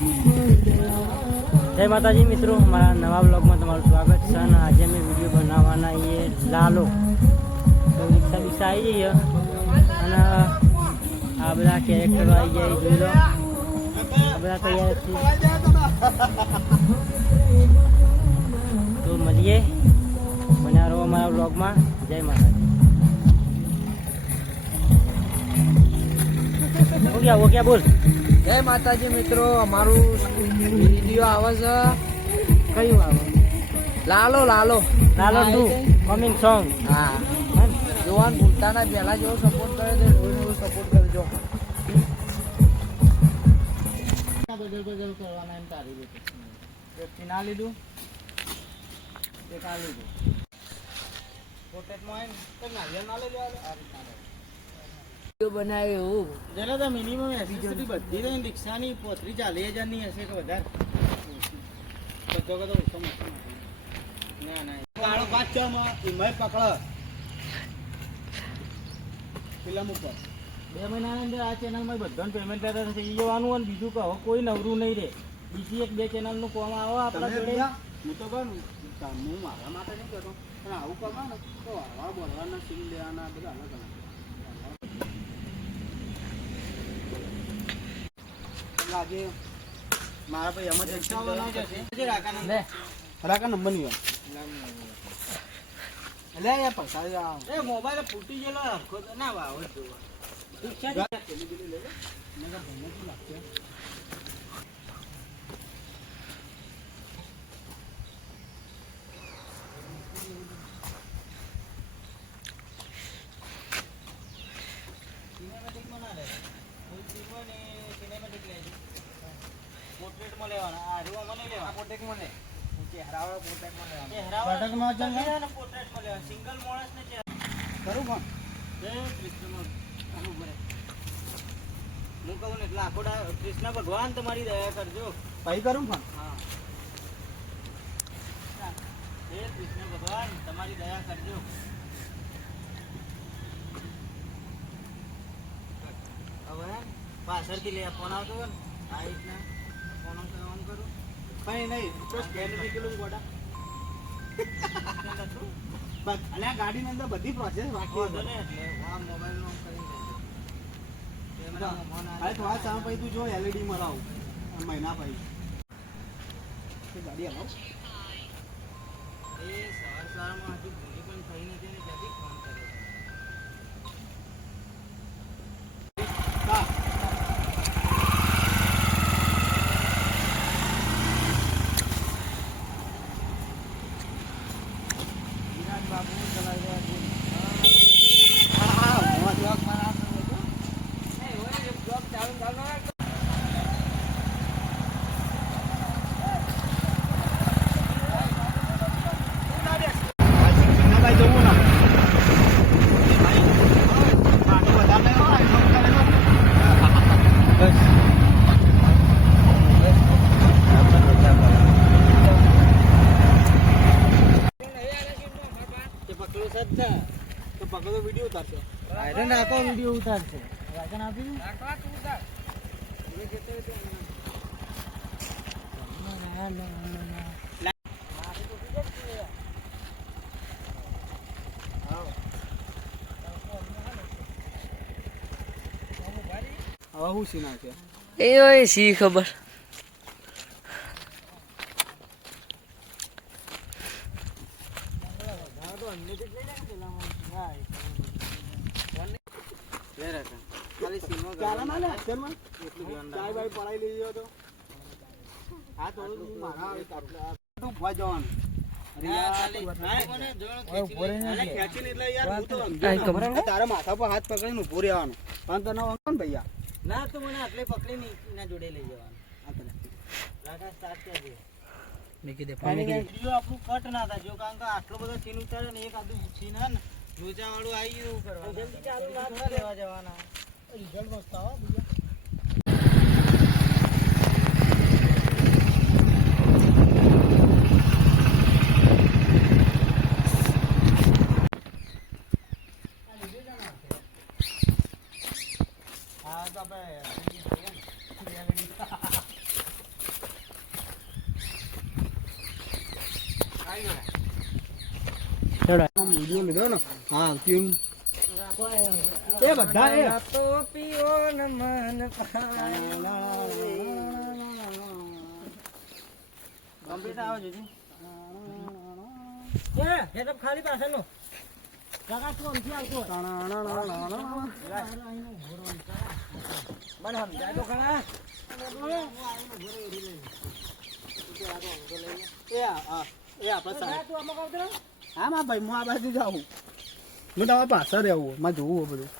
જય માતાજી મિત્રો મારા નવા બ્લોગમાં તમારું સ્વાગત છે અને આજે અમે વીડિયો બનાવવાના એ લાલો. તો રિક્ષા રિક્ષા આવી જઈએ. અને આ બધા કેરેક્ટરો આવી જાય જોઈ લો. આ બધા તૈયાર તો મળીએ બન્યા રહો અમારા બ્લોગમાં. જય માતાજી. ઓકે ગયા ઓ ગયા, બોલ. જય માતાજી મિત્રો અમારું વીડિયો આવે છે કયું આવે? Lalo Lalo. Lalo to coming song હા. જોવાનું ભૂલતા ના પહેલા જેવો સપોર્ટ કરે તો એવો સપોર્ટ કરજો બદલ બદલ કરવાના એમ તારી રીતે ના લીધું? એક આ લીધું. પોટેટમાં આવીને તો નારિયેળ ના લઈ લેવા બનાવ્યો જરા તો મિનિમમ એસી બધી તો રિક્ષાની પોત્રી ચાલીસ હજારની હશે કે વધારે. બધો કદો ઓછો ના ના કાળો પાંચ છ માં એમાં પકડ. પેલા ઉપર. બે મહિનાની અંદર આ ચેનલમાં બધાને પેમેન્ટ લેતા એ જવાનું અને બીજું કહો. કોઈ નવરું નહીં રે. બીજી એક બે ચેનલનું કોમ આવો આપણા જોડે. હું તો કહું હું મારા માટે નહીં કરતો. પણ આવું કમા ને તો આવા બોલવાના સીન લેવાના બધા અલગ અલગ. લાગે. મારા ભાઈ એમરજન્સી લે. રાકા નંબર નહીં એટલે પૈસા એ મોબાઈલ ફૂટી ગયેલો હરખો તો ના વાવ જોવા રિક્ષા સિનેમેટિકમાં ના લે કોઈ ફિલ્મ ને સિનેમેટિક લેજો પોર્ટ્રેટમાં લેવાના. આ રૂવામાં નહીં લેવાના. પોર્ટ્રેટમાં લે ચહેરાવાળા પોટેકમાં લેવાનું. ચહેરાવાળા બટકમાં જ ને? ચહેરાના લેવાના સિંગલ માણસને ચહેરા કરું પણ. જય કૃષ્ણ આનું ભરે. હું કહું ને એટલે આખો કૃષ્ણ ભગવાન તમારી દયા કરજો. પછી કરું પણ. હા. હે કૃષ્ણ ભગવાન તમારી દયા કરજો. હવે પાછળથી લે ફોન આવતો ને. આ રીતના. ગોડા? ની અંદર બધી પ્રોસેસ બાકી તું જો એલઈડી મરાવ મહિના પછી. ગાડી હલાવ. એ સવાર સવારમાં હજુ ભૂલી પણ થઈ નથી ને ત્યાંથી ફોન કર્યો હા વિરાટ બાબુ ચલાવી રહ્યા છે હા હા હું આ જોવા મારા ભાઈ જવું ના પાણી વધારે નહીં હોય એટલું કરે તો. બસ તે પકડો છે જ છે તો પકડો વીડિયો ઉતારશો. આયરન આખો વીડિયો ઉતારશે. વાગન આપી દઉં. હવે હું સીના છે એ હોય સી ખબર. ખાલી તારા માથા પર હાથ પકડીને ઊભું રહેવાનું પણ તને ના ને ભૈયા ના તો મને આટલે પકડી ની જોડે લઈ જવાનું. સ્ટાર્ટ કરજે મૂકી દે વીડિયો આપણું કટ ના થાય જો કારણ કે આટલો બધો સીન ઉતારે ને એક આદુ હે ને લોચા વાળું આવી ગયું કરવા જલ્દી ચાલુ લેવા જવાના રિઝલ્ટ મસ્ત આવા ભૈયા હા તો આપણે ચલો વીડિયો લીધો ને હા કેમ એ બધા એ તો કાકા તું આમથી આવતો મને સમજાય તો ખરા એ આ એ તું અમુક કહું તો હા માં ભાઈ હું આ બાજુ જાઉં. હું તમારા પાછળ રહેવું મારે જોવું બધું.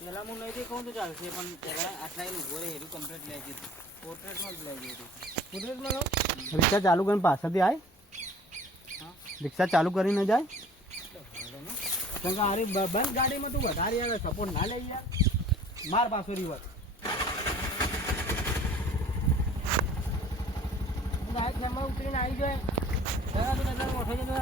પેલા હું નહીં કહું તો ચાલશે પણ પેલા આટલા એનું ઘોરે હેરું કમ્પ્લીટ લઈ ગયું. પોર્ટ્રેટમાં જ લઈ ગયું પોર્ટ્રેટમાં રિક્ષા ચાલુ કરીને પાછળથી આય. રિક્ષા ચાલુ કરીને જાય કારણ કે અરે બંધ ગાડીમાં તું વધારે આવે સપોર્ટ ના લઈ યાર. માર પાછો રિવર ઉતરીને આવી જાય મોટો જતો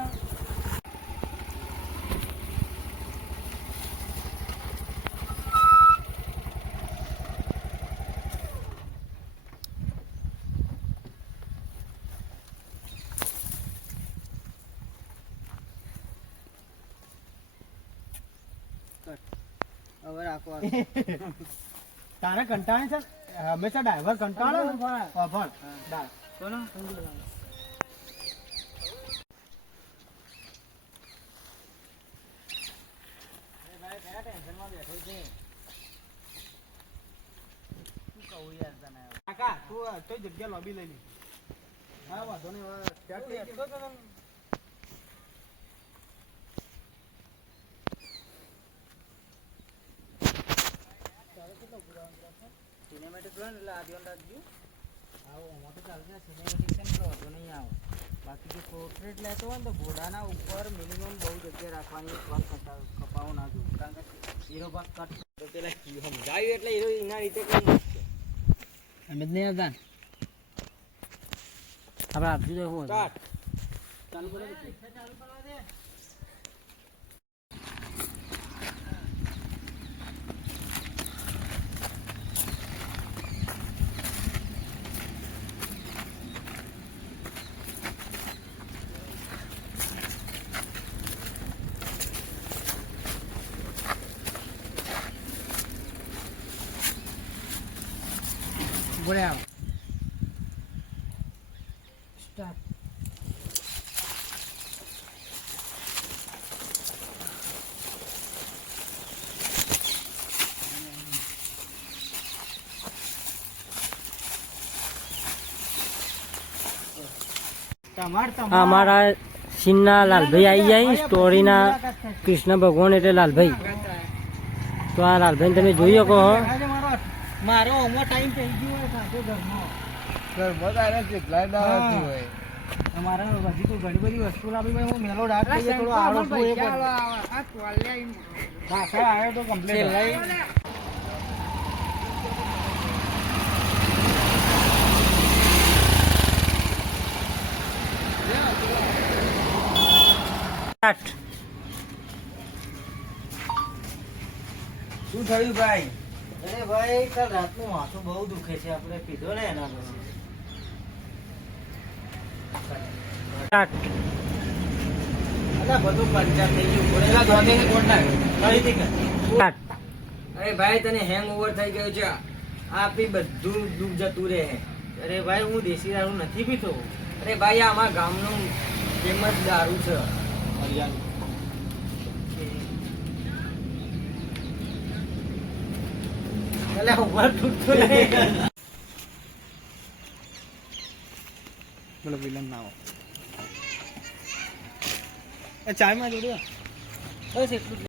હવે રાખો તારે કંટાળે છે? હંમેશા ડ્રાઈવર કંટાળે કાકા તું તો જગ્યા લોબી લઈ લે હા વાંધો નહીં હવે start થઈ ગયું. સિનેમેટિક લો એટલે આ ધ્યાન રાખજો આવો આમાં તો ચાલશે સિનેમેટિક છે ને તો વાંધો નહીં આવે બાકી જે પોર્ટ્રેટ લેતો હોય ને તો ઘોડાના ઉપર મિનિમમ બહુ જગ્યા રાખવાની ભાગ કપાવો ના જોવું કારણ કે હીરો ભાગ કટ તો પેલા સમજાયું એટલે હીરો એના રીતે કરી સમજ નહીં આવતા આપણે આપજો ચાલુ કરો ચાલુ કરવા દે બોલે આવ સ્ટાર્ટ અમારા સિંહના લાલભાઈ આવી જાય સ્ટોરીના કૃષ્ણ ભગવાન એટલે લાલભાઈ તો આ લાલભાઈ તમે જોઈ શકો હો મારો ટાઈમ થઈ ગયો હોય સાંજે ઘરમાં હા. અમારે હજી તો ઘણી બધી વસ્તુ લાવી ભાઈ હું મેલો ડાક થઈ થોડો આળો છું એ બધું. હા આવ્યો તો કમ્પ્લીટ શું થયું ભાઈ? અરે ભાઈ કાલ રાતનું માથું બહુ દુખે છે આપણે પીધો ને એના પછી. અરે ભાઈ તને હેંગ ઓવર થઈ ગયું છે. આપી બધું દુઃખ જતું રહે. અરે ભાઈ હું દેશી દારૂ નથી પીતો. અરે ભાઈ આમાં ગામનું ફેમસ દારૂ છે. એટલે ઊભા તૂટતો નહીં બોલો વિલન ના આવો. એ ચાયમાં જોડ્યો? બસ એટલું જ.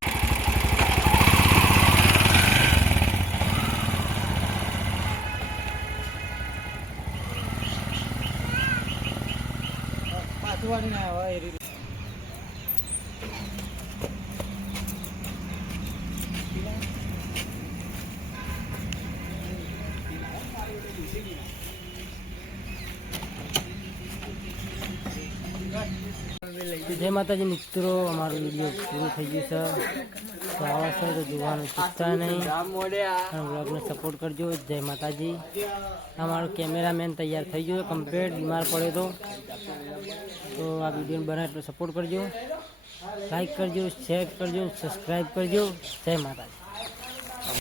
પાછું વાળીને આવ્યો એ રીતે જય માતાજી, મિત્રો, અમારો વીડિયો પૂરો થઈ ગયો છે. તો આવા છે તો જોવાનું ચૂકતા નહીં. બ્લોગને સપોર્ટ કરજો. જય માતાજી. અમારો કેમેરામેન તૈયાર થઈ ગયો કમ્પ્લેટ બીમાર પડ્યો તો. તો આ વીડિયો બને એટલો સપોર્ટ કરજો. લાઈક કરજો શેર કરજો સબસ્ક્રાઈબ કરજો. જય માતાજી.